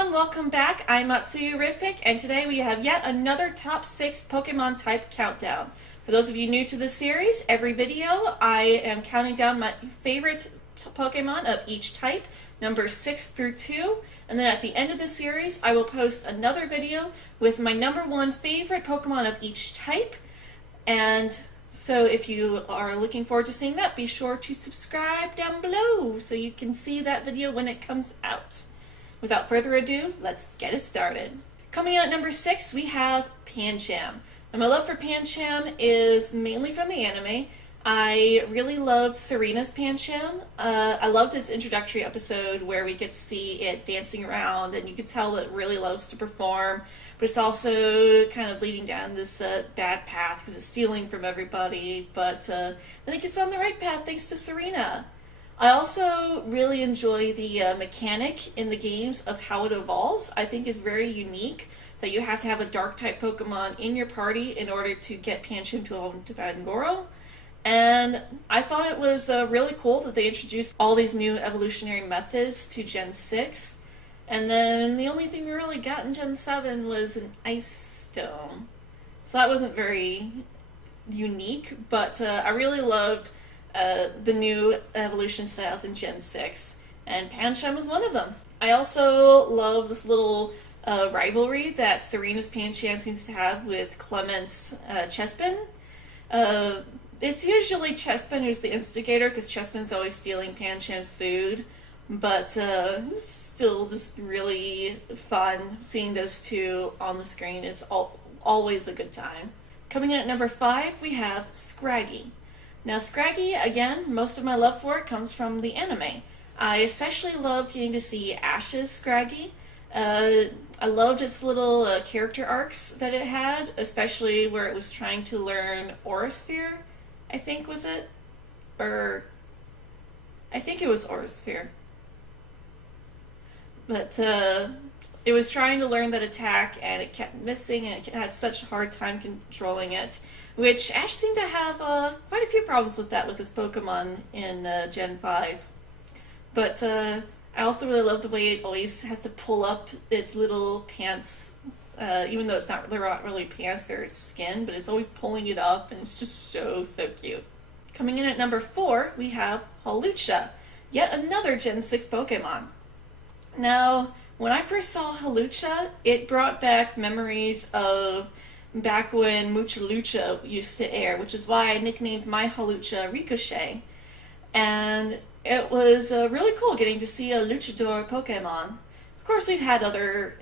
everyone, welcome back. I'm Matsuyurific, and today we have yet another top 6 Pokemon type countdown. For those of you new to this series, every video I am counting down my favorite Pokemon of each type, numbers 6 through 2, and then at the end of the series I will post another video with my number 1 favorite Pokemon of each type. And so if you are looking forward to seeing that, be sure to subscribe down below so you can see that video when it comes out. Without further ado, let's get it started. Coming in at number 6, we have Pancham. And my love for Pancham is mainly from the anime. I really loved Serena's Pancham. I loved its introductory episode where we could see it dancing around and you could tell it really loves to perform, but it's also kind of leading down this bad path because it's stealing from everybody, but then it gets on the right path thanks to Serena. I also really enjoy the mechanic in the games of how it evolves. I think is very unique that you have to have a Dark-type Pokemon in your party in order to get Pancham to evolve into Pangoro. And I thought it was really cool that they introduced all these new evolutionary methods to Gen 6. And then the only thing we really got in Gen 7 was an Ice Stone. So that wasn't very unique, but I really loved the new evolution styles in Gen 6, and Pancham was one of them. I also love this little rivalry that Serena's Pancham seems to have with Clement's Chespin. It's usually Chespin who's the instigator, because Chespin's always stealing Pancham's food, but it's still just really fun seeing those two on the screen. It's always a good time. Coming in at number 5, we have Scraggy. Now Scraggy, again, most of my love for it comes from the anime. I especially loved getting to see Ash's Scraggy. I loved its little character arcs that it had, especially where it was trying to learn Aurasphere, I think was it? Or I think it was Aurasphere. But it was trying to learn that attack and it kept missing and it had such a hard time controlling it, which Ash seemed to have quite a few problems with that with his Pokemon in Gen 5. But I also really love the way it always has to pull up its little pants, even though they're not really pants, they're skin, but it's always pulling it up and it's just so cute. Coming in at number 4, we have Polucha, yet another Gen 6 Pokemon. Now, when I first saw Polucha, it brought back memories of back when Mucha Lucha used to air, which is why I nicknamed my Polucha Ricochet. And it was really cool getting to see a luchador Pokemon. Of course, we've had other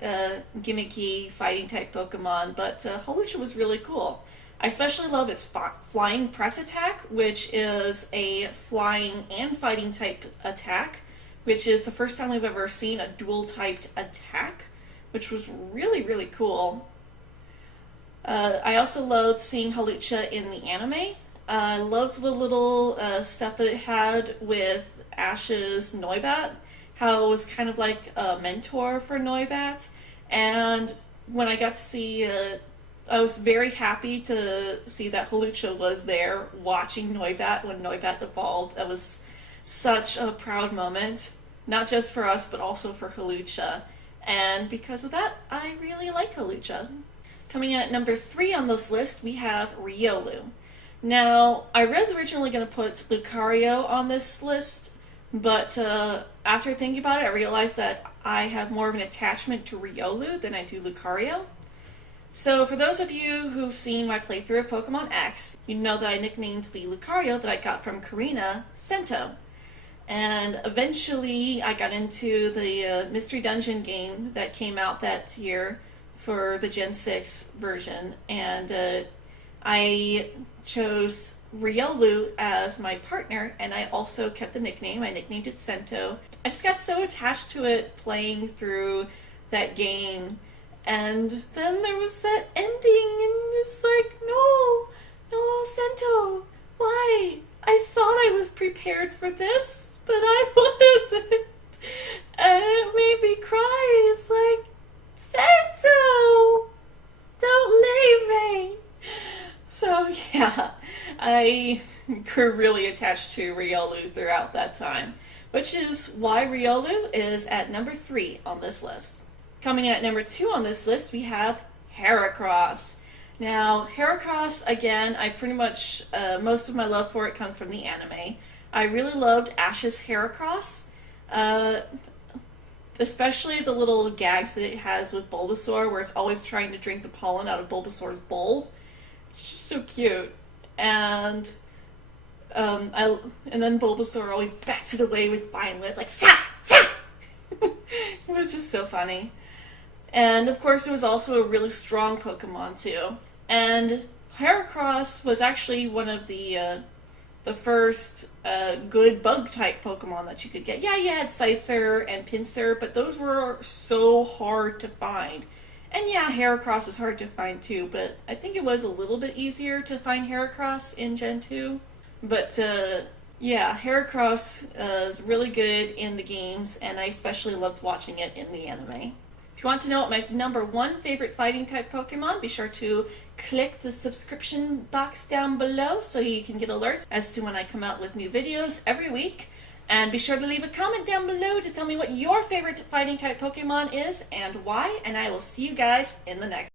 gimmicky fighting type Pokemon, but Polucha was really cool. I especially love its flying press attack, which is a flying and fighting type attack, which is the first time we've ever seen a dual-typed attack, which was really cool. I also loved seeing Polucha in the anime. I loved the little stuff that it had with Ash's Noibat, how it was kind of like a mentor for Noibat, and when I got to see I was very happy to see that Polucha was there watching Noibat when Noibat evolved. That was such a proud moment, not just for us, but also for Polucha. And because of that, I really like Polucha. Coming in at number 3 on this list, we have Riolu. Now, I was originally going to put Lucario on this list, but after thinking about it, I realized that I have more of an attachment to Riolu than I do Lucario. So for those of you who've seen my playthrough of Pokemon X, you know that I nicknamed the Lucario that I got from Karina Cento. And eventually I got into the Mystery Dungeon game that came out that year for the Gen 6 version, and I chose Riolu as my partner, and I also kept the nickname. I nicknamed it Cento. I just got so attached to it playing through that game, and then there was that ending, and it's like, no, Cento, why? I thought I was prepared for this, but I wasn't, and it made me cry. It's like, Cento, don't leave me. So yeah, I grew really attached to Riolu throughout that time, which is why Riolu is at number 3 on this list. Coming in at number 2 on this list, we have Heracross. Now, Heracross, again, I pretty much, most of my love for it comes from the anime. I really loved Ash's Heracross, especially the little gags that it has with Bulbasaur, where it's always trying to drink the pollen out of Bulbasaur's bowl. It's just so cute. And then Bulbasaur always bats it away with Vine Whip, like, sa! Sa! It was just so funny. And, of course, it was also a really strong Pokemon, too. And Heracross was actually one of the first good bug-type Pokemon that you could get. Yeah, you had Scyther and Pinsir, but those were so hard to find. And yeah, Heracross is hard to find too, but I think it was a little bit easier to find Heracross in Gen 2. But yeah, Heracross is really good in the games, and I especially loved watching it in the anime. If you want to know what my number 1 favorite fighting type Pokemon, be sure to click the subscription box down below so you can get alerts as to when I come out with new videos every week. And be sure to leave a comment down below to tell me what your favorite fighting type Pokemon is and why, and I will see you guys in the next